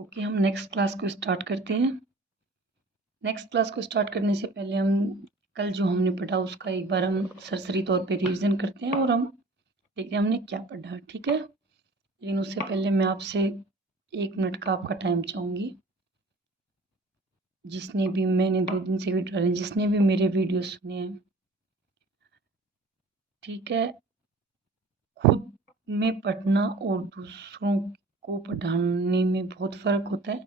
Okay, हम next class को start करते हैं। नेक्स्ट क्लास को स्टार्ट करने से पहले हम कल जो हमने पढ़ा उसका एक बार हम सरसरी तौर पे रिवीजन करते हैं और हम देखते हैं हमने क्या पढ़ा, ठीक है। लेकिन उससे पहले मैं आपसे 1 मिनट का आपका टाइम चाहूँगी। जिसने भी, मैंने 2 दिन से वीडियो डाले, जिसने भी मेरे वीडियो सुने हैं, ठीक है, खुद में पढ़ना और दूसरों को पढ़ाने में बहुत फ़र्क होता है।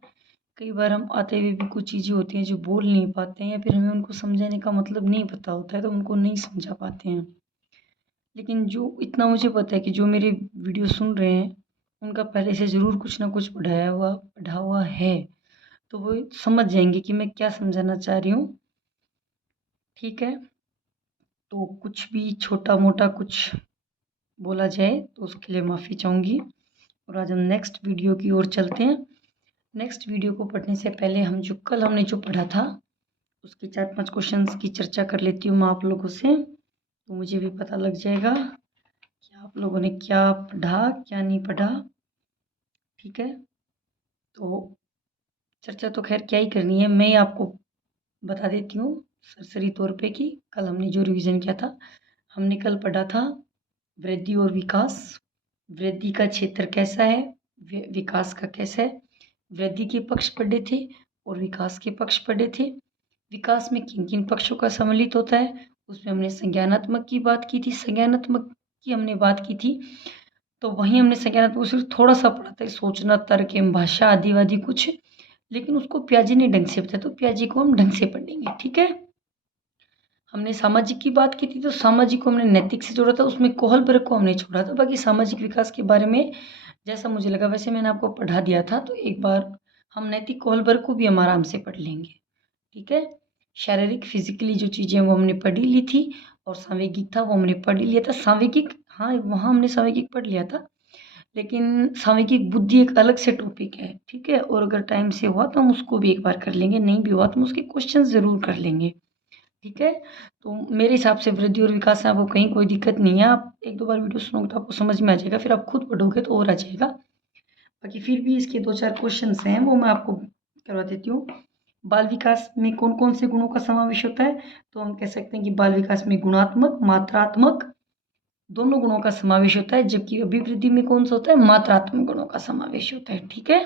कई बार हम आते हुए भी कुछ चीज़ें होती हैं जो बोल नहीं पाते हैं या फिर हमें उनको समझाने का मतलब नहीं पता होता है तो उनको नहीं समझा पाते हैं। लेकिन जो इतना मुझे पता है कि जो मेरे वीडियो सुन रहे हैं उनका पहले से ज़रूर कुछ ना कुछ पढ़ा हुआ है, तो वो समझ जाएंगे कि मैं क्या समझाना चाह रही हूँ, ठीक है। तो कुछ भी छोटा मोटा कुछ बोला जाए तो उसके लिए माफ़ी चाहूँगी। और आज हम नेक्स्ट वीडियो की ओर चलते हैं। नेक्स्ट वीडियो को पढ़ने से पहले हम कल हमने जो पढ़ा था उसके 4-5 क्वेश्चंस की चर्चा कर लेती हूँ मैं आप लोगों से, तो मुझे भी पता लग जाएगा कि आप लोगों ने क्या पढ़ा क्या नहीं पढ़ा, ठीक है। तो चर्चा तो खैर क्या ही करनी है, मैं आपको बता देती हूँ सरसरी तौर पे कि कल हमने जो रिवीजन किया था, हमने कल पढ़ा था वृद्धि और विकास। वृद्धि का क्षेत्र कैसा है, विकास का कैसा है, वृद्धि के पक्ष पढ़े थे और विकास के पक्ष पढ़े थे। विकास में किन किन पक्षों का सम्मिलित होता है, उसमें हमने संज्ञानात्मक की बात की थी, संज्ञानात्मक की हमने बात की थी। तो वहीं हमने संज्ञानात्मक सिर्फ थोड़ा सा पढ़ा था, सोचना, तर्क एवं भाषा आदि वादि कुछ, लेकिन उसको प्याजी ने ढंग से बताया तो प्याजी को हम ढंग से पढ़ेंगे, ठीक है। हमने सामाजिक की बात की थी तो सामाजिक को हमने नैतिक से जोड़ा था, उसमें कोहलबर्ग को हमने छोड़ा था। बाकी सामाजिक विकास के बारे में जैसा मुझे लगा वैसे मैंने आपको पढ़ा दिया था, तो एक बार हम नैतिक कोहलबर्ग को भी हम आराम से पढ़ लेंगे, ठीक है। शारीरिक फिजिकली जो चीज़ें वो हमने पढ़ ली थी और सांवेगिक था वो हमने पढ़ लिया था। सांवेगिक, हाँ, वहाँ हमने सांवेगिक पढ़ लिया था, लेकिन सांवेगिक बुद्धि एक अलग से टॉपिक है, ठीक है। और अगर टाइम से हुआ तो हम उसको भी एक बार कर लेंगे, नहीं भी हुआ तो हम उसके क्वेश्चन ज़रूर कर लेंगे, ठीक है। तो मेरे हिसाब से वृद्धि और विकास है, आपको कहीं कोई दिक्कत नहीं है। आप 1-2 बार वीडियो सुनोगे तो आपको समझ में आ जाएगा, फिर आप खुद पढ़ोगे तो और आ जाएगा। बाकी फिर भी इसके 2-4 क्वेश्चन हैं वो मैं आपको करवा देती हूँ। बाल विकास में कौन कौन से गुणों का समावेश होता है, तो हम कह सकते हैं कि बाल विकास में गुणात्मक, मात्रात्मक दोनों गुणों का समावेश होता है, जबकि अभिवृद्धि में कौन सा होता है, मात्रात्मक गुणों का समावेश होता है, ठीक है।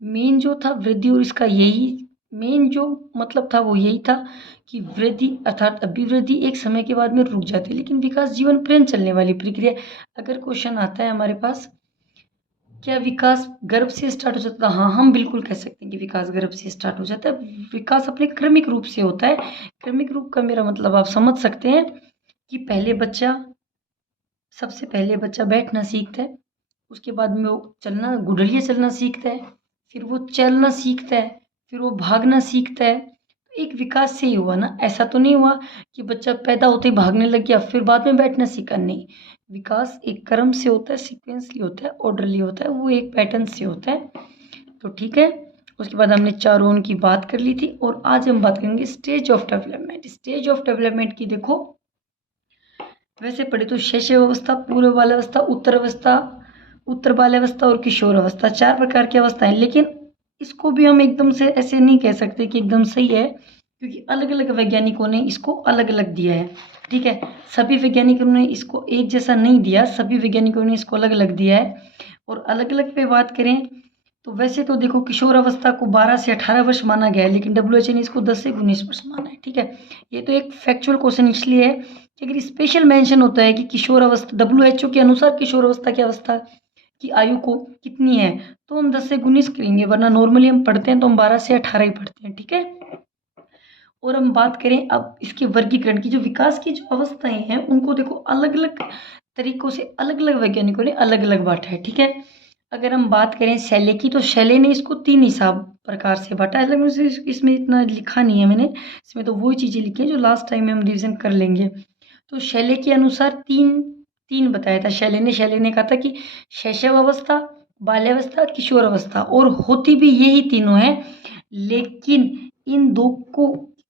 मेन जो था वृद्धि और इसका यही मेन जो मतलब था वो यही था कि वृद्धि अर्थात अभिवृद्धि एक समय के बाद में रुक जाती है, लेकिन विकास जीवन पर्यंत चलने वाली प्रक्रिया। अगर क्वेश्चन आता है हमारे पास, क्या विकास गर्भ से स्टार्ट हो जाता है, हाँ, हम बिल्कुल कह सकते हैं कि विकास गर्भ से स्टार्ट हो जाता है। विकास अपने क्रमिक रूप से होता है। क्रमिक रूप का मेरा मतलब आप समझ सकते हैं कि सबसे पहले बच्चा बैठना सीखता है, उसके बाद में वो चलना, गुडलिया चलना सीखता है, फिर वो चलना सीखता है, फिर वो भागना सीखता है। तो एक विकास से ही हुआ ना, ऐसा तो नहीं हुआ कि बच्चा पैदा होते ही भागने लग गया फिर बाद में बैठना सीखा, नहीं। विकास एक क्रम से होता है, सीक्वेंसली होता है, ऑर्डरली होता है, वो एक पैटर्न से होता है, तो ठीक है। उसके बाद हमने चारों उनकी बात कर ली थी और आज हम बात करेंगे stage of development. Stage of development की देखो, वैसे पढ़े तो शैशव अवस्था, पूर्व बाल्यावस्था, उत्तर बाल्यावस्था और किशोर अवस्था, 4 प्रकार की अवस्थाएं। लेकिन इसको भी हम एकदम से ऐसे नहीं कह सकते कि एकदम सही है, क्योंकि अलग अलग वैज्ञानिकों ने इसको अलग अलग दिया है, ठीक है। सभी वैज्ञानिकों ने इसको एक जैसा नहीं दिया, सभी वैज्ञानिकों ने इसको अलग अलग दिया है। और अलग अलग पे बात करें तो वैसे तो देखो, किशोर अवस्था को 12 से 18 वर्ष माना गया है, लेकिन WHO ने इसको 10 से 19 वर्ष माना है, ठीक है। ये तो एक फैक्चुअल क्वेश्चन इसलिए है कि अगर स्पेशल मेंशन होता है कि किशोर अवस्था, WHO के अनुसार किशोर अवस्था की अवस्था की आयु को कितनी है, तो हम 10 से 19 करेंगे, वरना नॉर्मली हम पढ़ते हैं तो हम 12 से 18 ही पढ़ते हैं, ठीक है। और हम बात करें अब इसके वर्गीकरण की, जो विकास की जो अवस्थाएं हैं उनको देखो अलग अलग तरीकों से अलग अलग वैज्ञानिकों ने अलग अलग बांटा है, ठीक है। अगर हम बात करें शैले की, तो शैले ने इसको 3 हिसाब प्रकार से बांटा है, लेकिन इसमें इतना लिखा नहीं है मैंने, इसमें तो वही चीज़ें लिखी हैं जो लास्ट टाइम में हम रिविजन कर लेंगे। तो शैले के अनुसार तीन तीन बताया था शैले ने कहा था कि शैशव अवस्था, बाल्यावस्था, किशोर अवस्था, और होती भी यही तीनों है, लेकिन इन दो को,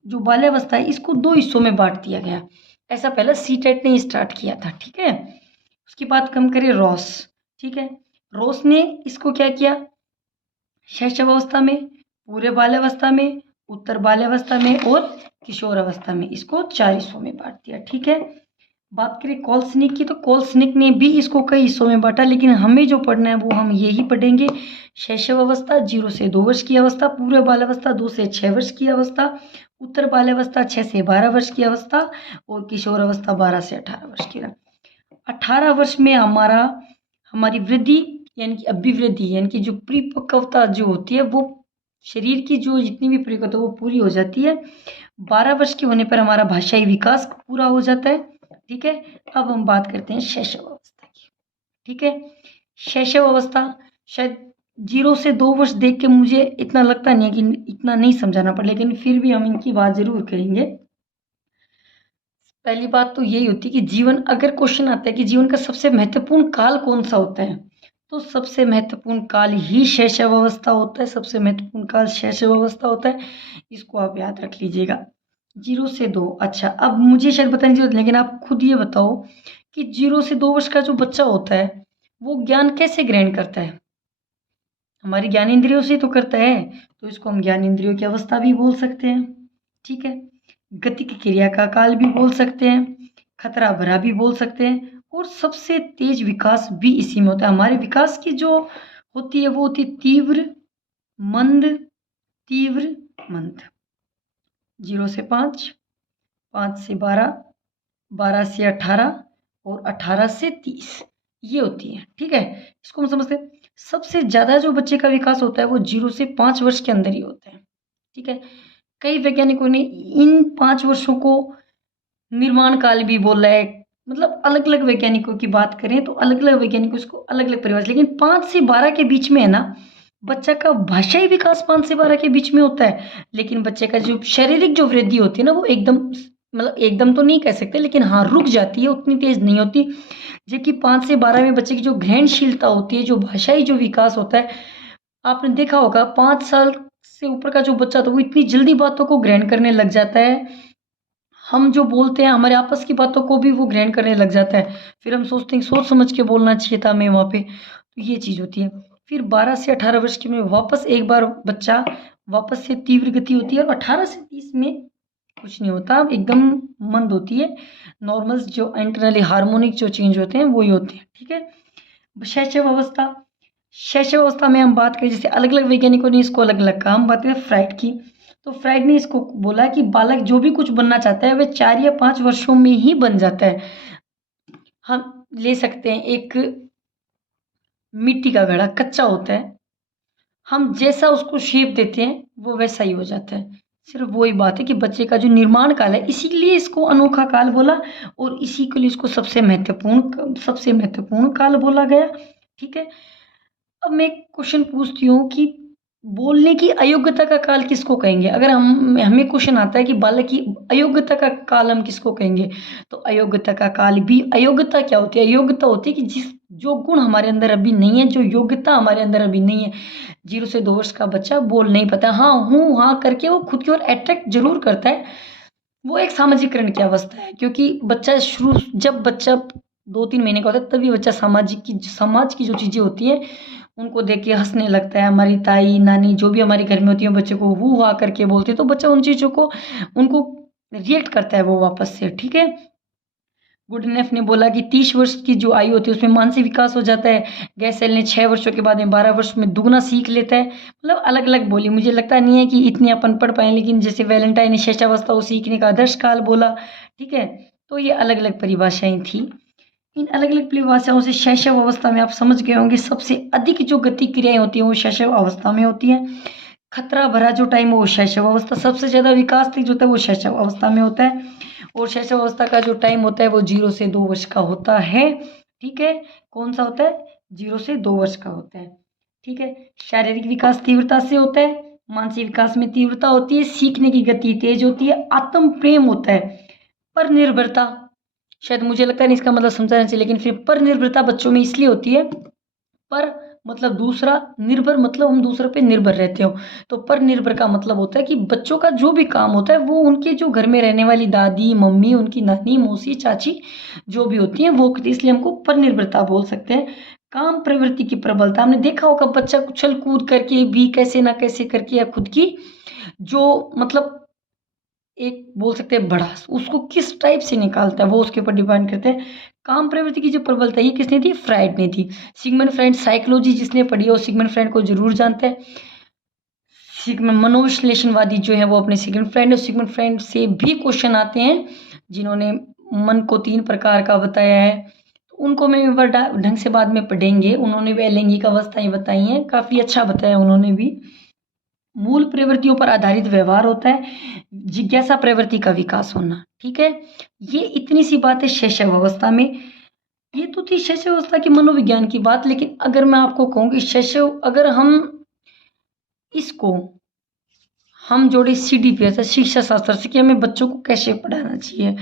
जो बाल्यावस्था है, इसको 2 हिस्सों में बांट दिया गया। ऐसा पहले सीटेट ने स्टार्ट किया था, ठीक है। उसकी बात कम करें रॉस, ठीक है। रॉस ने इसको क्या किया, शैशव अवस्था में, पूर्व बाल्यावस्था में, उत्तर बाल्यावस्था में और किशोर अवस्था में, इसको 4 हिस्सों में बांट दिया। ठीक है, बात करें कोल्सनिक की, तो कोल्सनिक ने भी इसको कई हिस्सों में बांटा, लेकिन हमें जो पढ़ना है वो हम यही पढ़ेंगे। शैशव अवस्था 0 से 2 वर्ष की अवस्था, पूर्व बाल्यावस्था 2 से 6 वर्ष की अवस्था, उत्तर बाल्यावस्था 6 से 12 वर्ष की अवस्था और किशोर अवस्था 12 से 18 वर्ष की। 18 वर्ष में हमारी वृद्धि यानी कि अभिवृद्धि यानी कि जो परिपक्वता जो होती है वो शरीर की जो जितनी भी परिपक्वता वो पूरी हो जाती है। 12 वर्ष के होने पर हमारा भाषाई विकास पूरा हो जाता है। ठीक है, अब हम बात करते हैं शैशव अवस्था की। ठीक है, शैशव अवस्था शायद 0 से 2 वर्ष देख के मुझे इतना लगता नहीं है कि इतना नहीं समझाना पड़े, लेकिन फिर भी हम इनकी बात जरूर करेंगे। पहली बात तो यही होती है कि जीवन, अगर क्वेश्चन आता है कि जीवन का सबसे महत्वपूर्ण काल कौन सा होता है, तो सबसे महत्वपूर्ण काल ही शैशव अवस्था होता है। सबसे महत्वपूर्ण काल शैशव अवस्था होता है, इसको आप याद रख लीजिएगा। 0 से 2। अच्छा, अब मुझे शायद बताने की जरूरत नहीं, लेकिन आप खुद ये बताओ कि 0 से 2 वर्ष का जो बच्चा होता है वो ज्ञान कैसे ग्रहण करता है? हमारी ज्ञान इंद्रियों से तो करता है, तो इसको हम ज्ञान इंद्रियों की अवस्था भी बोल सकते हैं। ठीक है, गति की क्रिया का काल भी बोल सकते हैं, खतरा भरा भी बोल सकते हैं, और सबसे तेज विकास भी इसी में होता है। हमारे विकास की जो होती है वो होती है तीव्र मंद, तीव्र मंद। 0 से 5, 5 से 12, 12 से 18 और 18 से 30, ये होती है। ठीक है, इसको हम समझते हैं। सबसे ज़्यादा जो बच्चे का विकास होता है वो 0 से 5 वर्ष के अंदर ही होता है। ठीक है, कई वैज्ञानिकों ने इन 5 वर्षों को निर्माण काल भी बोला है। मतलब अलग अलग वैज्ञानिकों की बात करें तो अलग अलग वैज्ञानिकों इसको अलग अलग परिभाषा, लेकिन 5 से 12 के बीच में है ना, बच्चा का भाषाई विकास 5 से 12 के बीच में होता है। लेकिन बच्चे का जो शारीरिक जो वृद्धि होती है ना, वो एकदम, मतलब एकदम तो नहीं कह सकते, लेकिन हाँ रुक जाती है, उतनी तेज नहीं होती। जबकि 5 से 12 में बच्चे की जो ग्रहणशीलता होती है, जो भाषाई जो विकास होता है, आपने देखा होगा 5 साल से ऊपर का जो बच्चा था वो इतनी जल्दी बातों को ग्रहण करने लग जाता है। हम जो बोलते हैं हमारे आपस की बातों को भी वो ग्रहण करने लग जाता है। फिर हम सोचते हैं सोच समझ के बोलना चाहिए था हमें वहाँ पे, तो ये चीज़ होती है। फिर 12 से 18 वर्ष की में वापस एक बार बच्चा वापस से तीव्र गति होती है, और 18 से 30 में कुछ नहीं होता, एकदम मंद होती है। नॉर्मल जो इंटरनली हार्मोनिक जो चेंज होते हैं वही होते हैं। ठीक है, शैशव अवस्था, शैशव अवस्था में हम बात करें, जैसे अलग अलग वैज्ञानिकों ने इसको अलग अलग कहा। हम बात करें फ्राइड की, तो फ्राइड ने इसको बोला कि बालक जो भी कुछ बनना चाहता है वह 4 या 5 वर्षों में ही बन जाता है। हम ले सकते हैं एक मिट्टी का घड़ा, कच्चा होता है, हम जैसा उसको शेप देते हैं वो वैसा ही हो जाता है। सिर्फ वही बात है कि बच्चे का जो निर्माण काल है, इसीलिए इसको अनोखा काल बोला, और इसी के लिए इसको सबसे महत्वपूर्ण काल बोला गया। ठीक है, अब मैं एक क्वेश्चन पूछती हूँ कि बोलने की अयोग्यता का काल किसको कहेंगे? अगर हमें क्वेश्चन आता है कि बालक की अयोग्यता का काल हम किसको कहेंगे, तो अयोग्यता का काल भी, अयोग्यता क्या होती है? अयोग्यता होती है कि जो गुण हमारे अंदर अभी नहीं है, जो योग्यता हमारे अंदर अभी नहीं है। 0 से 2 वर्ष का बच्चा बोल नहीं पाता, हाँ हूँ हाँ करके वो खुद की ओर अट्रैक्ट जरूर करता है। वो एक सामाजिकरण की अवस्था है, क्योंकि जब बच्चा 2-3 महीने का होता है तभी बच्चा समाज की जो चीज़ें होती हैं उनको देख के हंसने लगता है। हमारी ताई नानी जो भी हमारे घर में होती है बच्चे को हु हा करके बोलते हैं, तो बच्चा उन चीज़ों को उनको रिएक्ट करता है वो वापस से। ठीक है, गुडनेफ ने बोला कि 30 वर्ष की जो आयु होती है उसमें मानसिक विकास हो जाता है। गैसेल ने 6 वर्षों के बाद में 12 वर्ष में दुगना सीख लेता है। मतलब अलग अलग बोली, मुझे लगता नहीं है कि इतने अपन पढ़ पाए, लेकिन जैसे वैलेंटाइन ने शैशवावस्था को सीखने का आदर्श काल बोला। ठीक है, तो ये अलग अलग परिभाषाएं थी। इन अलग अलग परिभाषाओं से शैशव अवस्था में आप समझ गए होंगे सबसे अधिक जो गति क्रियाएं होती हैं वो शैशव अवस्था में होती हैं। खतरा भरा जो टाइम है वो शैशव अवस्था, सबसे ज़्यादा विकास जो होता है वो शैशव अवस्था में होता है। और शैशव अवस्था का जो टाइम होता है वो 0 से 2 वर्ष का होता है। ठीक है, कौन सा होता है? 0 से 2 वर्ष का होता है। ठीक है, शारीरिक विकास तीव्रता से होता है, मानसिक विकास में तीव्रता होती है, सीखने की गति तेज होती है, आत्म प्रेम होता है। पर निर्भरता, शायद मुझे लगता है नहीं इसका मतलब समझाना चाहिए, लेकिन फिर पर निर्भरता बच्चों में इसलिए होती है, पर मतलब दूसरा, निर्भर मतलब हम दूसरे पे निर्भर रहते हो। तो पर निर्भर का मतलब होता है कि बच्चों का जो भी काम होता है वो उनके जो घर में रहने वाली दादी मम्मी, उनकी नानी मौसी चाची जो भी होती हैं वो, इसलिए हमको पर निर्भरता बोल सकते हैं। काम प्रवृत्ति की प्रबलता, हमने देखा होगा बच्चा उछल कूद करके भी कैसे ना कैसे करके या खुद की जो मतलब एक बोल सकते हैं भड़ास, उसको किस टाइप से निकालता है वो उसके ऊपर डिपेंड करता है। काम प्रवृत्ति की जो प्रबलता है ये किसने दी? फ्राइड ने दी। सिगमंड फ्राइड, साइकोलॉजी जिसने पढ़ी है वो सिगमंड फ्राइड को जरूर जानता है। सिगमंड मनोविश्लेषणवादी जो है वो अपने सिगमंड फ्राइड है। सिगमंड फ्राइड से भी क्वेश्चन आते हैं जिन्होंने मन को 3 प्रकार का बताया है। उनको मैं एक बार ढंग से बाद में पढ़ेंगे। उन्होंने भी अलैंगिक अवस्थाएं बताई हैं, काफ़ी अच्छा बताया उन्होंने भी। मूल प्रवृत्तियों पर आधारित व्यवहार होता है, जिज्ञासा प्रवृत्ति का विकास होना। ठीक है, ये इतनी सी बात है शैशव अवस्था में। ये तो थी शैशव अवस्था की मनोविज्ञान की बात। लेकिन अगर मैं आपको कहूँ कि शैशव, अगर इसको हम जोड़े CDPS शिक्षा शास्त्र से कि हमें बच्चों को कैसे पढ़ाना चाहिए,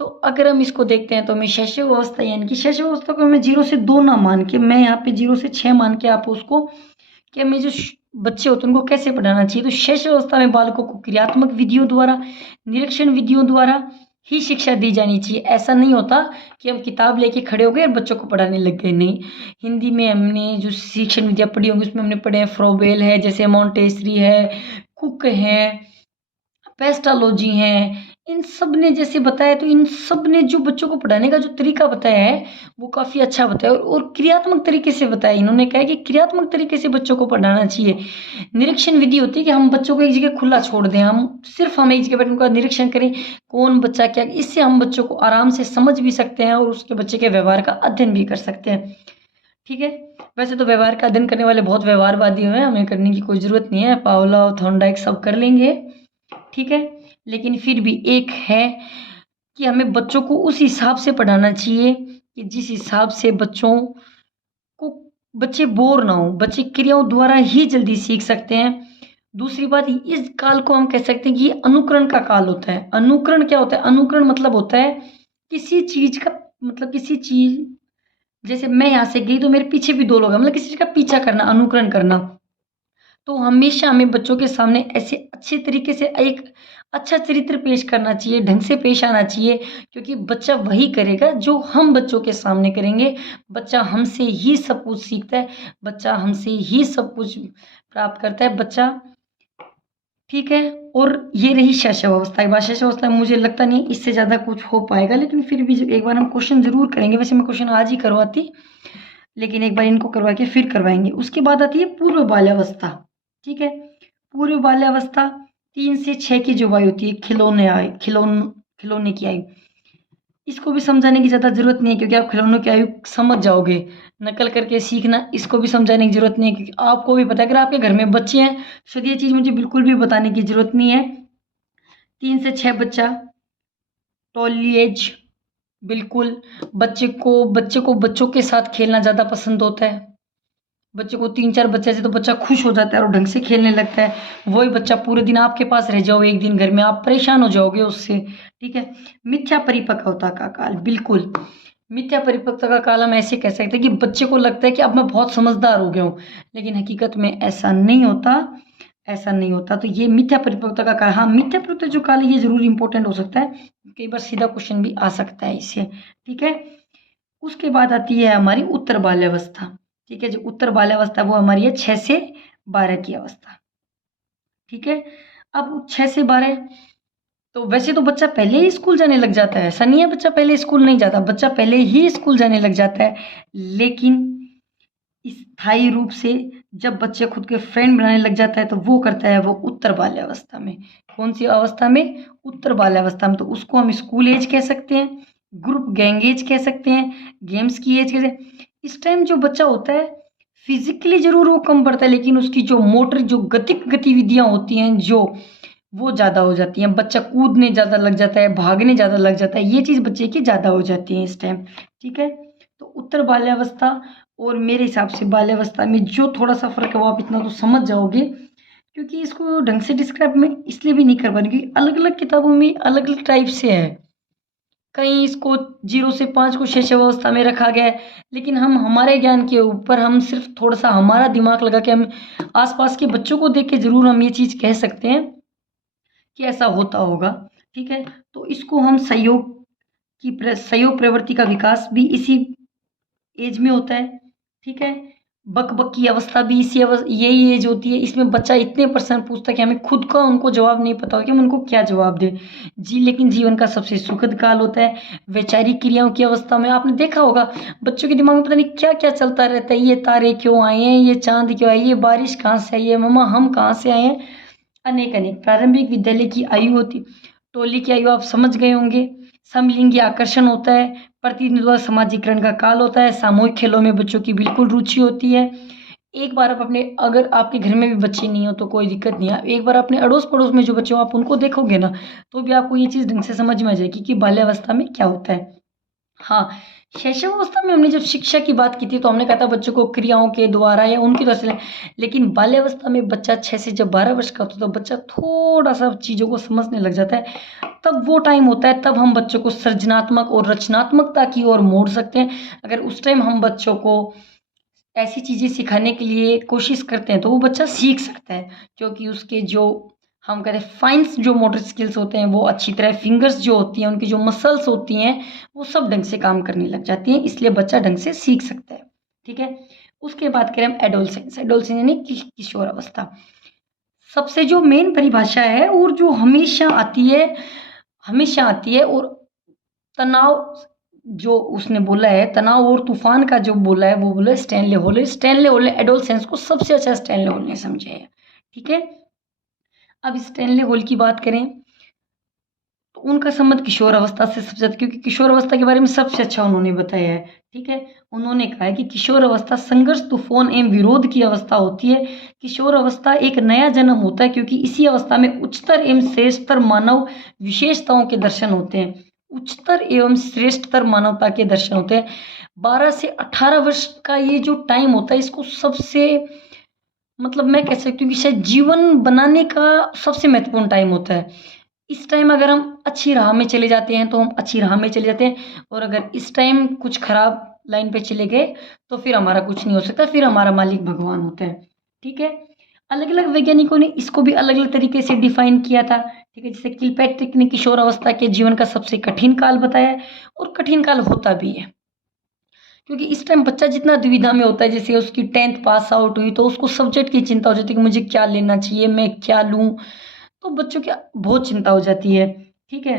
तो अगर हम इसको देखते हैं तो हमें शैशव अवस्था, यानी कि शैशव अवस्था को हमें 0 से 2 ना मान के, मैं यहाँ पे 0 से 6 मान के आप उसको कि हमें जो बच्चे होते हैं उनको कैसे पढ़ाना चाहिए। तो शैशव अवस्था में बालकों को क्रियात्मक विधियों द्वारा, निरीक्षण विधियों द्वारा ही शिक्षा दी जानी चाहिए। ऐसा नहीं होता कि हम किताब लेके खड़े हो गए और बच्चों को पढ़ाने लग गए, नहीं। हिंदी में हमने जो शिक्षण विधियाँ पढ़ी होंगी उसमें हमने पढ़े हैं फ्रोबेल है, जैसे मोंटेसरी है, कुक है, पेस्टालॉजी है, इन सब ने जैसे बताया। तो इन सब ने जो बच्चों को पढ़ाने का जो तरीका बताया है वो काफ़ी अच्छा बताया और क्रियात्मक तरीके से बताया। इन्होंने कहा कि क्रियात्मक तरीके से बच्चों को पढ़ाना चाहिए। निरीक्षण विधि होती है कि हम बच्चों को एक जगह खुला छोड़ दें, हम एक जगह पर उनका निरीक्षण करें कौन बच्चा क्या, इससे हम बच्चों को आराम से समझ भी सकते हैं और उसके बच्चे के व्यवहार का अध्ययन भी कर सकते हैं। ठीक है, वैसे तो व्यवहार का अध्ययन करने वाले बहुत व्यवहारवादी हैं, हमें करने की कोई ज़रूरत नहीं है, पावलोव थॉर्नडाइक सब कर लेंगे। ठीक है, लेकिन फिर भी एक है कि हमें बच्चों को उस हिसाब से पढ़ाना चाहिए कि जिस हिसाब से को बच्चे बोर ना हो, बच्चे क्रियाओं द्वारा ही जल्दी सीख सकते हैं। दूसरी बात, इस काल को हम कह सकते हैं कि ये अनुकरण का काल होता है। अनुकरण क्या होता है? अनुकरण मतलब होता है किसी चीज का, मतलब किसी चीज, जैसे मैं यहाँ से गई तो मेरे पीछे भी 2 लोग हैं, मतलब किसी चीज का पीछा करना, अनुकरण करना। तो हमेशा हमें बच्चों के सामने ऐसे अच्छे तरीके से एक अच्छा चरित्र पेश करना चाहिए, ढंग से पेश आना चाहिए, क्योंकि बच्चा वही करेगा जो हम बच्चों के सामने करेंगे। बच्चा हमसे ही सब कुछ सीखता है, बच्चा हमसे ही सब कुछ प्राप्त करता है बच्चा। ठीक है, और ये रही शैशव अवस्था की बात। शैशव अवस्था में मुझे लगता नहीं इससे ज़्यादा कुछ हो पाएगा, लेकिन फिर भी एक बार हम क्वेश्चन ज़रूर करेंगे। वैसे मैं क्वेश्चन आज ही करवाती, लेकिन एक बार इनको करवा के फिर करवाएंगे। उसके बाद आती है पूर्व बाल्यावस्था। ठीक है, पूर्व बाल्यावस्था 3 से 6 की जो आयु होती है, खिलौने की आयु। इसको भी समझाने की ज़्यादा ज़रूरत नहीं है, क्योंकि आप खिलौनों की आयु समझ जाओगे। नकल करके सीखना, इसको भी समझाने की ज़रूरत नहीं है, क्योंकि आपको भी पता है अगर आपके घर में बच्चे हैं, शायद ये चीज़ मुझे बिल्कुल भी बताने की ज़रूरत नहीं है। 3 से 6 बच्चा टॉली एज, बिल्कुल। बच्चों के साथ खेलना ज़्यादा पसंद होता है। बच्चे को 3-4 बच्चे से तो बच्चा खुश हो जाता है और ढंग से खेलने लगता है। वही बच्चा पूरे दिन आपके पास रह जाओ, एक दिन घर में आप परेशान हो जाओगे उससे। ठीक है, मिथ्या परिपक्वता का काल, बिल्कुल। मिथ्या परिपक्वता का काल हम ऐसे कह सकते हैं कि बच्चे को लगता है कि अब मैं बहुत समझदार हो गया हूँ, लेकिन हकीकत में ऐसा नहीं होता, ऐसा नहीं होता। तो ये मिथ्या परिपक्वता का काल। हाँ, मिथ्या परिपक्वता जो काल है ये जरूर इंपॉर्टेंट हो सकता है, कई बार सीधा क्वेश्चन भी आ सकता है इससे। ठीक है, उसके बाद आती है हमारी उत्तर बाल्यावस्था। ठीक है, जो उत्तर बाल्यावस्था वो हमारी है 6 से 12 की अवस्था। ठीक है, अब 6 से 12, तो वैसे तो बच्चा पहले ही स्कूल जाने लग जाता है, ऐसा नहीं है बच्चा पहले स्कूल नहीं जाता, बच्चा पहले ही स्कूल जाने लग जाता है। लेकिन स्थायी रूप से जब बच्चे खुद के फ्रेंड बनाने लग जाता है तो वो करता है वो उत्तर बाल्यावस्था में। कौन सी अवस्था में? उत्तर बाल्यावस्था में। तो उसको हम स्कूल एज कह सकते हैं, ग्रुप गैंग एज कह सकते हैं, गेम्स की एज कह सकते हैं। इस टाइम जो बच्चा होता है फिजिकली जरूर वो कम पड़ता है, लेकिन उसकी जो मोटर जो गतिविधियां होती हैं जो वो ज़्यादा हो जाती हैं। बच्चा कूदने ज़्यादा लग जाता है, भागने ज़्यादा लग जाता है, ये चीज़ बच्चे की ज़्यादा हो जाती है इस टाइम। ठीक है, तो उत्तर बाल्यावस्था और मेरे हिसाब से बाल्यावस्था में जो थोड़ा सा फ़र्क है वो आप इतना तो समझ जाओगे, क्योंकि इसको ढंग से डिस्क्राइब मैं इसलिए भी नहीं कर पा रही क्योंकि अलग अलग किताबों में अलग अलग टाइप से है। कहीं इसको 0 से 5 को शैशव अवस्था में रखा गया है, लेकिन हम हमारे ज्ञान के ऊपर हम सिर्फ थोड़ा सा हमारा दिमाग लगा के हम आसपास के बच्चों को देख के ज़रूर हम ये चीज़ कह सकते हैं कि ऐसा होता होगा। ठीक है, तो इसको हम सहयोग प्रवृत्ति का विकास भी इसी एज में होता है। ठीक है। बक-बक की अवस्था भी यही एज होती है, इसमें बच्चा इतने प्रश्न पूछता है कि हमें खुद का उनको जवाब नहीं पता हो कि हम उनको क्या जवाब दें। लेकिन जीवन का सबसे सुखद काल होता है वैचारिक क्रियाओं की अवस्था में। आपने देखा होगा बच्चों के दिमाग में पता नहीं क्या-क्या चलता रहता है, ये तारे क्यों आए हैं, ये चाँद क्यों आई है, ये बारिश कहाँ से आई है, मम्मा हम कहाँ से आए हैं? अनेक-अनेक। प्रारंभिक विद्यालय की आयु होती, टोली की आयु आप समझ गए होंगे। समलिंगी आकर्षण होता है, प्रतिनिधित्व समाजीकरण का काल होता है, सामूहिक खेलों में बच्चों की बिल्कुल रुचि होती है। एक बार आप अपने अगर आपके घर में भी बच्चे नहीं हो तो कोई दिक्कत नहीं है। एक बार अपने अड़ोस-पड़ोस में जो बच्चे हो आप उनको देखोगे ना, तो भी आपको ये चीज़ ढंग से समझ में आ जाएगी कि बाल्यावस्था में क्या होता है। हाँ, शैशवावस्था में हमने जब शिक्षा की बात की थी तो हमने कहा था बच्चों को क्रियाओं के द्वारा या उनकी तरफ से, लेकिन बाल्यावस्था में बच्चा 6 से जब 12 वर्ष का होता है तो बच्चा थोड़ा-सा चीज़ों को समझने लग जाता है। तब वो टाइम होता है, तब हम बच्चों को सृजनात्मक और रचनात्मकता की ओर मोड़ सकते हैं। अगर उस टाइम हम बच्चों को ऐसी चीज़ें सिखाने के लिए कोशिश करते हैं तो वो बच्चा सीख सकता है, क्योंकि उसके जो हम कहते हैं फाइन्स जो मोटर स्किल्स होते हैं वो अच्छी तरह, फिंगर्स जो होती हैं उनकी जो मसल्स होती हैं वो सब ढंग से काम करने लग जाती हैं, इसलिए बच्चा ढंग से सीख सकता है। ठीक है। उसके बाद करें हम एडोलसेंस। एडोलसेंस यानी किशोर अवस्था। सबसे जो मेन परिभाषा है और जो हमेशा आती है और तनाव जो उसने बोला है, तनाव और तूफान का जो बोला है वो बोला है स्टैनले हॉल। स्टैनले हॉल ने एडोलसेंस को सबसे अच्छा स्टैनले हॉल ने समझा है। ठीक है। अब स्टैनले हॉल की बात करें तो उनका संबंध किशोर अवस्था से सबसे ज्यादा, क्योंकि किशोर अवस्था के बारे में सबसे अच्छा उन्होंने बताया है। ठीक है। उन्होंने कहा है कि किशोर अवस्था संघर्ष, तूफान एवं विरोध की अवस्था होती है। किशोर अवस्था एक नया जन्म होता है क्योंकि इसी अवस्था में उच्चतर एवं श्रेष्ठतर मानव विशेषताओं के दर्शन होते हैं। उच्चतर एवं श्रेष्ठतर मानवता के दर्शन होते हैं। 12 से 18 वर्ष का ये जो टाइम होता है इसको सबसे, मतलब मैं कह सकती हूँ कि शायद जीवन बनाने का सबसे महत्वपूर्ण टाइम होता है। इस टाइम अगर हम अच्छी राह में चले जाते हैं तो हम अच्छी राह में चले जाते हैं, और अगर इस टाइम कुछ खराब लाइन पे चले गए तो फिर हमारा कुछ नहीं हो सकता, फिर हमारा मालिक भगवान होता है। ठीक है। अलग अलग वैज्ञानिकों ने इसको भी अलग अलग तरीके से डिफाइन किया था। ठीक है। जैसे किलपैट्रिक ने किशोर अवस्था के जीवन का सबसे कठिन काल बताया है, और कठिन काल होता भी है क्योंकि इस टाइम बच्चा जितना दुविधा में होता है, जैसे उसकी 10th पास आउट हुई तो उसको सब्जेक्ट की चिंता हो जाती है कि मुझे क्या लेना चाहिए, मैं क्या लूँ, तो बच्चों की बहुत चिंता हो जाती है। ठीक है।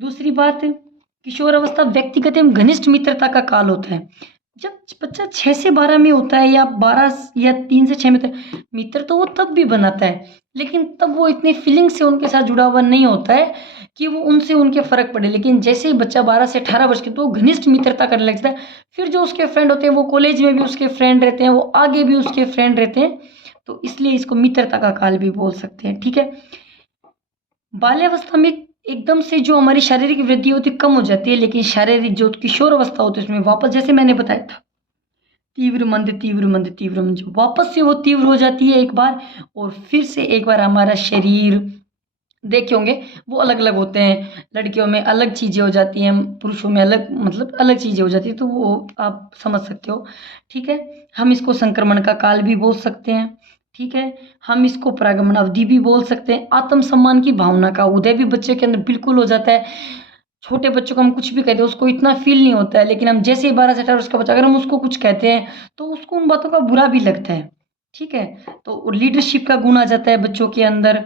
दूसरी बात, किशोर अवस्था व्यक्तिगत एवं घनिष्ठ मित्रता का काल होता है। जब बच्चा 6 से 12 में होता है या 12 या 3 से 6 में, मित्र तो वो तब भी बनाता है, लेकिन तब वो इतनी फीलिंग से उनके साथ जुड़ा हुआ नहीं होता है कि वो उनसे उनके फर्क पड़े। लेकिन जैसे ही बच्चा 12 से 18 वर्ष के, तो वो घनिष्ठ मित्रता करने लगता है। फिर जो उसके फ्रेंड होते हैं वो कॉलेज में भी उसके फ्रेंड रहते हैं, वो आगे भी उसके फ्रेंड रहते हैं, तो इसलिए इसको मित्रता का काल भी बोल सकते हैं। ठीक है। बाल्यावस्था में एकदम से जो हमारी शारीरिक वृद्धि होती है कम हो जाती है, लेकिन शारीरिक जो किशोर अवस्था होती है उसमें वापस, जैसे मैंने बताया था, तीव्र मंद तीव्र मंद तीव्र मंद, जो वापस से वो तीव्र हो जाती है एक बार, और फिर से एक बार हमारा शरीर देखे होंगे वो अलग अलग होते हैं। लड़कियों में अलग चीज़ें हो जाती हैं, पुरुषों में अलग, मतलब अलग चीज़ें हो जाती है, तो वो आप समझ सकते हो। ठीक है। हम इसको संक्रमण का काल भी बोल सकते हैं। ठीक है। हम इसको परागमन अवधि भी बोल सकते हैं। आत्मसम्मान की भावना का उदय भी बच्चे के अंदर बिल्कुल हो जाता है। छोटे बच्चों को हम कुछ भी कहते हैं उसको इतना फील नहीं होता है, लेकिन हम जैसे ही 12 से 18 वर्ष का बच्चा, अगर हम उसको कुछ कहते हैं तो उसको उन बातों का बुरा भी लगता है। ठीक है। तो लीडरशिप का गुण आ जाता है बच्चों के अंदर।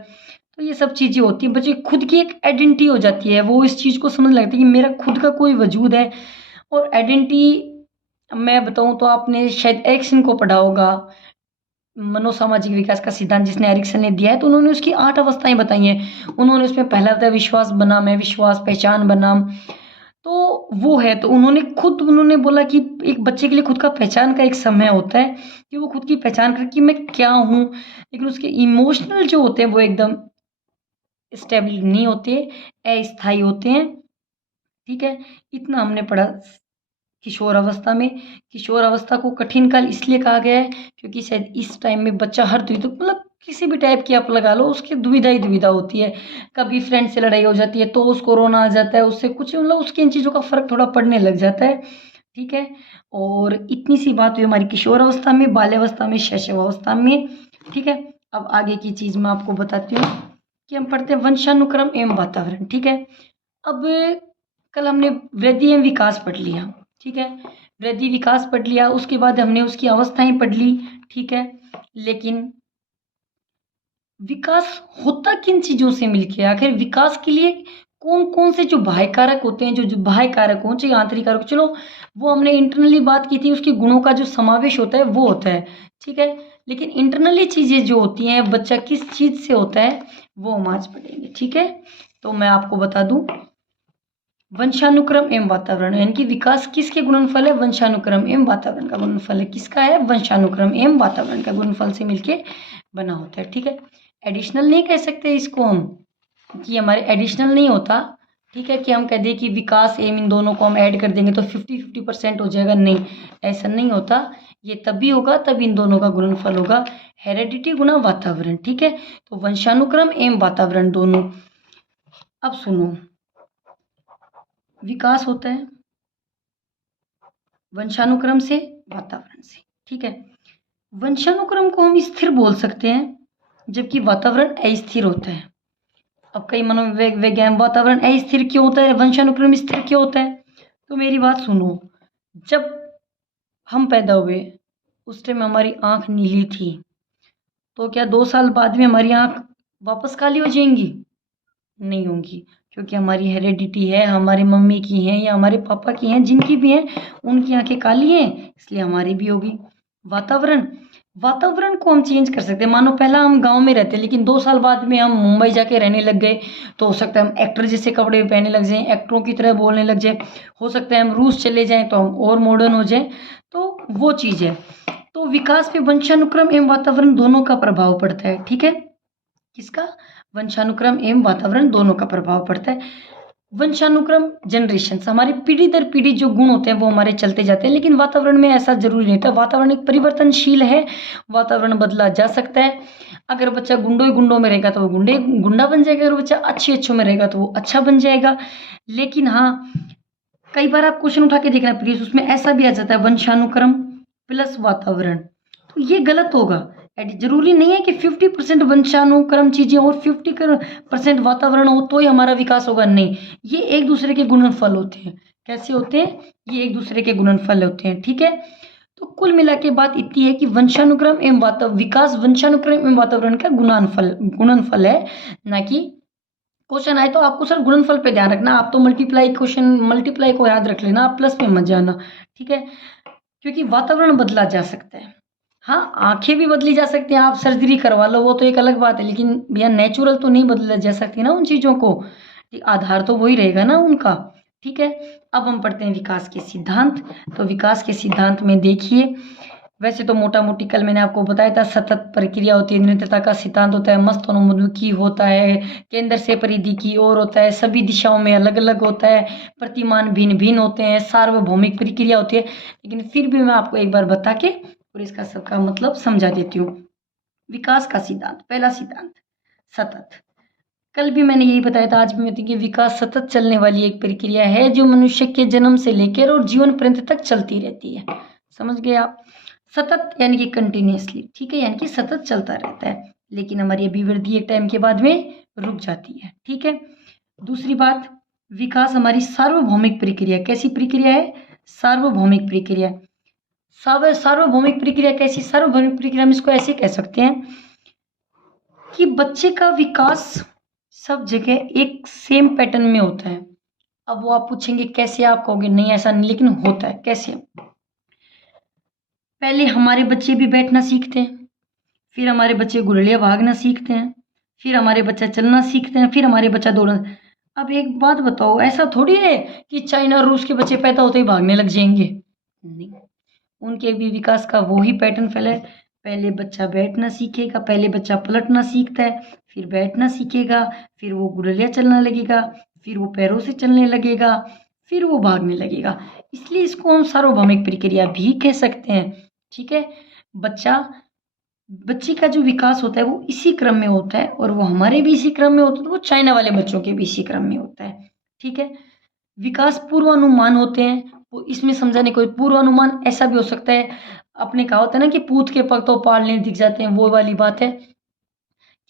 तो ये सब चीज़ें होती हैं, बच्चे की खुद की एक आइडेंटिटी हो जाती है, वो इस चीज़ को समझ लगता है कि मेरा खुद का कोई वजूद है। और आइडेंटिटी मैं बताऊँ तो आपने शायद एरिक्सन को पढ़ा होगा, मनोसामाजिक विकास का सिद्धांत जिसने एरिक्सन ने दिया है, तो उन्होंने उसकी 8 अवस्थाएं बताई हैं। उन्होंने उसमें पहला बताया विश्वास बनाम है, विश्वास पहचान बनाम, तो वो है, तो उन्होंने बोला कि एक बच्चे के लिए खुद का पहचान का एक समय होता है कि वो खुद की पहचान करे कि मैं क्या हूँ, लेकिन उसके इमोशनल जो होते हैं वो एकदम स्टेबल नहीं होते, अस्थायी होते हैं। ठीक है। इतना हमने पढ़ा किशोर अवस्था में। किशोर अवस्था को कठिन काल इसलिए कहा गया है क्योंकि शायद इस टाइम में बच्चा हर दुविधा, मतलब किसी भी टाइप की आप लगा लो, उसकी दुविधा ही दुविधा होती है। कभी फ्रेंड से लड़ाई हो जाती है तो उसको रोना आ जाता है, उससे कुछ, मतलब उसकी इन चीज़ों का फ़र्क थोड़ा पड़ने लग जाता है। ठीक है। और इतनी सी बात हुई हमारी किशोर अवस्था में, बाल्यावस्था में, शैशवावस्था में। ठीक है। अब आगे की चीज़ मैं आपको बताती हूँ कि हम पढ़ते हैं वंशानुक्रम एवं वातावरण। ठीक है। अब कल हमने वृद्धि एवं विकास पढ़ लिया। ठीक है। वृद्धि विकास पढ़ लिया, उसके बाद हमने उसकी अवस्थाएं पढ़ ली, ठीक है। लेकिन विकास होता किन चीजों से मिलके, आखिर विकास के लिए कौन कौन से जो बाह्य कारक होते हैं, जो बाह्य कारक हो चाहे आंतरिक कारक, चलो वो हमने इंटरनली बात की थी, उसके गुणों का जो समावेश होता है वो होता है, ठीक है। लेकिन इंटरनली चीजें जो होती हैं, बच्चा किस चीज से होता है, वो हम आज पढ़ेंगे, ठीक है। तो मैं आपको बता दूं, वंशानुक्रम एवं वातावरण, यानी कि विकास किसके गुणनफल है, वंशानुक्रम एवं वातावरण का गुणनफल है। किसका है, वंशानुक्रम एवं वातावरण का गुणनफल से मिलके बना होता है, ठीक है। एडिशनल नहीं कह सकते इसको हम, कि हमारे एडिशनल नहीं होता, ठीक है, कि हम कह दें कि विकास एम इन दोनों को हम ऐड कर देंगे तो 50-50% हो जाएगा, नहीं, ऐसा नहीं होता। ये तभी होगा तब इन दोनों का गुणनफल होगा, हेरेडिटी गुना वातावरण, ठीक है। तो वंशानुक्रम एवं वातावरण दोनों। अब सुनो, विकास होता है वंशानुक्रम से, वातावरण से, ठीक है। वंशानुक्रम को हम स्थिर बोल सकते हैं, जबकि वातावरण अस्थिर होता है। अब कई मनोवैज्ञानिक, वातावरण अस्थिर क्यों होता है, वंशानुक्रम स्थिर क्यों होता है, तो मेरी बात सुनो। जब हम पैदा हुए उस टाइम हमारी आंख नीली थी, तो क्या 2 साल बाद में हमारी आंख वापस काली हो जाएंगी, नहीं होंगी, क्योंकि हमारी हेरेडिटी है, हमारी मम्मी की हैं या हमारे पापा की हैं, जिनकी भी हैं, उनकी आंखें काली हैं, इसलिए हमारी भी होगी। वातावरण, वातावरण को हम चेंज कर सकते हैं। मानो पहला हम गांव में रहते, लेकिन 2 साल बाद में हम मुंबई जाके रहने लग गए, तो हो सकता है हम एक्टर जैसे कपड़े पहनने लग जाएं, एक्टरों की तरह बोलने लग जाए। हो सकता है हम रूस चले जाएं तो हम और मॉडर्न हो जाएं, तो वो चीज़ है। तो विकास पे वंशानुक्रम एवं वातावरण दोनों का प्रभाव पड़ता है, ठीक है। किसका, वंशानुक्रम एवं वातावरण दोनों का प्रभाव पड़ता है। वंशानुक्रम जनरेशन, हमारी पीढ़ी दर पीढ़ी जो गुण होते हैं वो हमारे चलते जाते हैं, लेकिन वातावरण में ऐसा जरूरी नहीं होता। वातावरण एक परिवर्तनशील है, वातावरण बदला जा सकता है। अगर बच्चा गुंडों ही गुंडों में रहेगा तो वो गुंडा बन जाएगा, अगर बच्चा अच्छे अच्छों में रहेगा तो वो अच्छा बन जाएगा। लेकिन हाँ, कई बार आप क्वेश्चन उठा के देखना प्लीज, उसमें ऐसा भी आ जाता है वंशानुक्रम प्लस वातावरण, तो ये गलत होगा। जरूरी नहीं है कि 50% वंशानुक्रम चीजें और 50% वातावरण हो तो ही हमारा विकास होगा, नहीं, ये एक दूसरे के गुणनफल होते हैं। कैसे होते हैं, ये एक दूसरे के गुणनफल होते हैं, ठीक है। तो कुल मिला के बात इतनी है कि वंशानुक्रम एवं विकास वंशानुक्रम एवं वातावरण का गुणनफल है, ना कि क्वेश्चन आए तो आपको सर गुणनफल पे ध्यान रखना, आप तो मल्टीप्लाई को याद रख लेना, आप प्लस में मत जाना, ठीक है। क्योंकि वातावरण बदला जा सकता है, हाँ, आंखें भी बदली जा सकती हैं, आप सर्जरी करवा लो वो तो एक अलग बात है, लेकिन भैया नेचुरल तो नहीं बदला जा सकती ना उन चीज़ों को, आधार तो वही रहेगा ना उनका, ठीक है। अब हम पढ़ते हैं विकास के सिद्धांत। तो विकास के सिद्धांत में देखिए, वैसे तो मोटा मोटी कल मैंने आपको बताया था, सतत प्रक्रिया होती है, निरंतरता का सिद्धांत होता है, मस्तोन्मुखी होता है, केंद्र से परिधि की ओर होता है, सभी दिशाओं में अलग अलग होता है, प्रतिमान भिन्न भिन्न होते हैं, सार्वभौमिक प्रक्रिया होती है। लेकिन फिर भी मैं आपको एक बार बता के और इसका सबका मतलब समझा देती हूँ। विकास का सिद्धांत, पहला सिद्धांत सतत, कल भी मैंने यही बताया था, आज भी मैं कि विकास सतत चलने वाली एक प्रक्रिया है जो मनुष्य के जन्म से लेकर और जीवन पर्यंत तक चलती रहती है। समझ गए आप, सतत यानी कि कंटिन्यूसली, ठीक है, यानी कि सतत चलता रहता है, लेकिन हमारी अभिवृद्धि एक टाइम के बाद में रुक जाती है, ठीक है। दूसरी बात, विकास हमारी सार्वभौमिक प्रक्रिया, कैसी प्रक्रिया है, सार्वभौमिक प्रक्रिया। सार्वभौमिक प्रक्रिया कैसी, सार्वभौमिक प्रक्रिया में इसको ऐसे कह सकते हैं कि बच्चे का विकास सब जगह एक सेम पैटर्न में होता है। अब वो आप पूछेंगे कैसे, आप कहोगे नहीं ऐसा नहीं, लेकिन होता है। कैसे, पहले हमारे बच्चे भी बैठना सीखते हैं, फिर हमारे बच्चे गुड़लिया भागना सीखते हैं, फिर हमारे बच्चा चलना सीखते हैं, फिर हमारे बच्चा दौड़ना। अब एक बात बताओ, ऐसा थोड़ी है कि चाइना और रूस के बच्चे पैदा होते ही भागने लग जाएंगे, नहीं, उनके भी विकास का वो ही पैटर्न फैला है। पहले बच्चा बैठना सीखेगा, पहले बच्चा पलटना सीखता है, फिर बैठना सीखेगा, फिर वो गुड़लिया चलना लगेगा, फिर वो पैरों से चलने लगेगा, फिर वो भागने लगेगा। इसलिए इसको हम सार्वभौमिक प्रक्रिया भी कह सकते हैं, ठीक है। बच्चे का जो विकास होता है वो इसी क्रम में होता है, और वो हमारे भी इसी क्रम में होता है, तो वो चाइना वाले बच्चों के भी इसी क्रम में होता है, ठीक है। विकास पूर्वानुमान होते हैं, वो इसमें समझाने कोई पूर्वानुमान ऐसा भी हो सकता है, अपने कहा होता है ना कि पूत के पग तो पालने दिख जाते हैं, वो वाली बात है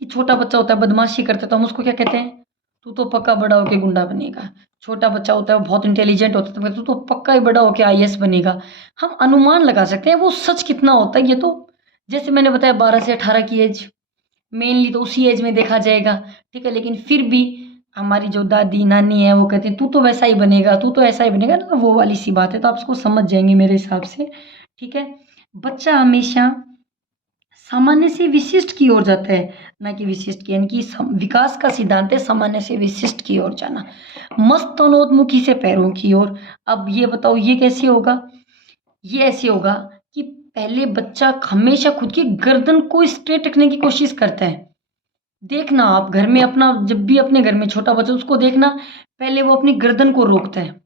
कि छोटा बच्चा होता है बदमाशी करता है तो हम उसको क्या कहते हैं, तू तो पक्का बड़ा होके गुंडा बनेगा। छोटा बच्चा होता है वो बहुत इंटेलिजेंट होता है, तो कहते तो पक्का ही बड़ा होकर आईएएस बनेगा। हम अनुमान लगा सकते हैं वो सच कितना होता है। ये तो जैसे मैंने बताया 12 से 18 की एज, मेनली तो उसी एज में देखा जाएगा, ठीक है। लेकिन फिर भी हमारी जो दादी नानी है वो कहती हैं तू तो वैसा ही बनेगा, तू तो ऐसा ही बनेगा ना, वो वाली सी बात है। तो आप इसको समझ जाएंगे मेरे हिसाब से, ठीक है। बच्चा हमेशा सामान्य से विशिष्ट की ओर जाता है, ना कि विशिष्ट की, यानी कि विकास का सिद्धांत है सामान्य से विशिष्ट की ओर जाना, मस्तनोन्मुखी से पैरों की ओर। अब ये बताओ ये कैसे होगा? ये ऐसे होगा कि पहले बच्चा हमेशा खुद की गर्दन को स्ट्रेट रखने की कोशिश करता है। देखना आप घर में अपना, जब भी अपने घर में छोटा बच्चा उसको देखना, पहले वो अपनी गर्दन को रोकता है,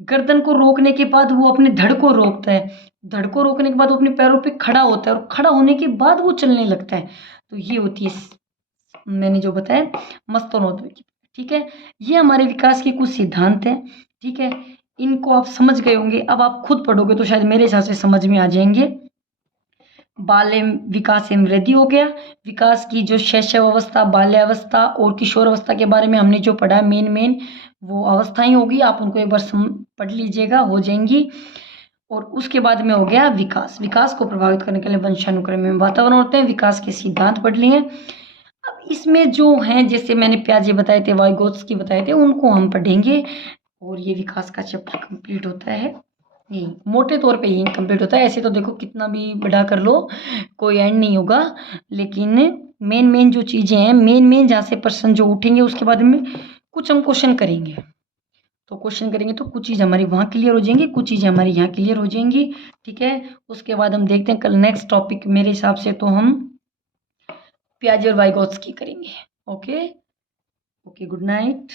गर्दन को रोकने के बाद वो अपने धड़ को रोकता है, धड़ को रोकने के बाद वो अपने पैरों पे खड़ा होता है और खड़ा होने के बाद वो चलने लगता है। तो ये होती है मैंने जो बताया मस्तनोन्मुखी, ठीक है। ये हमारे विकास के कुछ सिद्धांत हैं, ठीक है। इनको आप समझ गए होंगे। अब आप खुद पढ़ोगे तो शायद मेरे हिसाब से समझ में आ जाएंगे। बाल एवं विकास एवं वृद्धि हो गया, विकास की जो शैशव अवस्था, बाल्यावस्था और किशोर अवस्था के बारे में हमने जो पढ़ा मेन वो अवस्थाएं होगी, आप उनको एक बार पढ़ लीजिएगा, हो जाएंगी। और उसके बाद में हो गया विकास, विकास को प्रभावित करने के लिए वंशानुक्रम एवं वातावरण होते हैं, विकास के सिद्धांत पढ़ लिए। अब इसमें जो हैं, जैसे मैंने प्याजे बताए थे, वाइगोत्स्की बताए थे, उनको हम पढ़ेंगे और ये विकास का चैप्टर कंप्लीट होता है। यही मोटे तौर पे यही कंप्लीट होता है। ऐसे तो देखो कितना भी बड़ा कर लो कोई एंड नहीं होगा, लेकिन मेन जो चीज़ें हैं, मेन जहाँ से प्रश्न जो उठेंगे उसके बाद में कुछ हम क्वेश्चन करेंगे। तो क्वेश्चन करेंगे तो कुछ चीज़ हमारी वहाँ क्लियर हो जाएंगी, कुछ चीज़ें हमारी यहाँ क्लियर हो जाएंगी, ठीक है। उसके बाद हम देखते हैं कल नेक्स्ट टॉपिक, मेरे हिसाब से तो हम प्याजे और वाइगोत्स्की करेंगे। Okay okay, good night.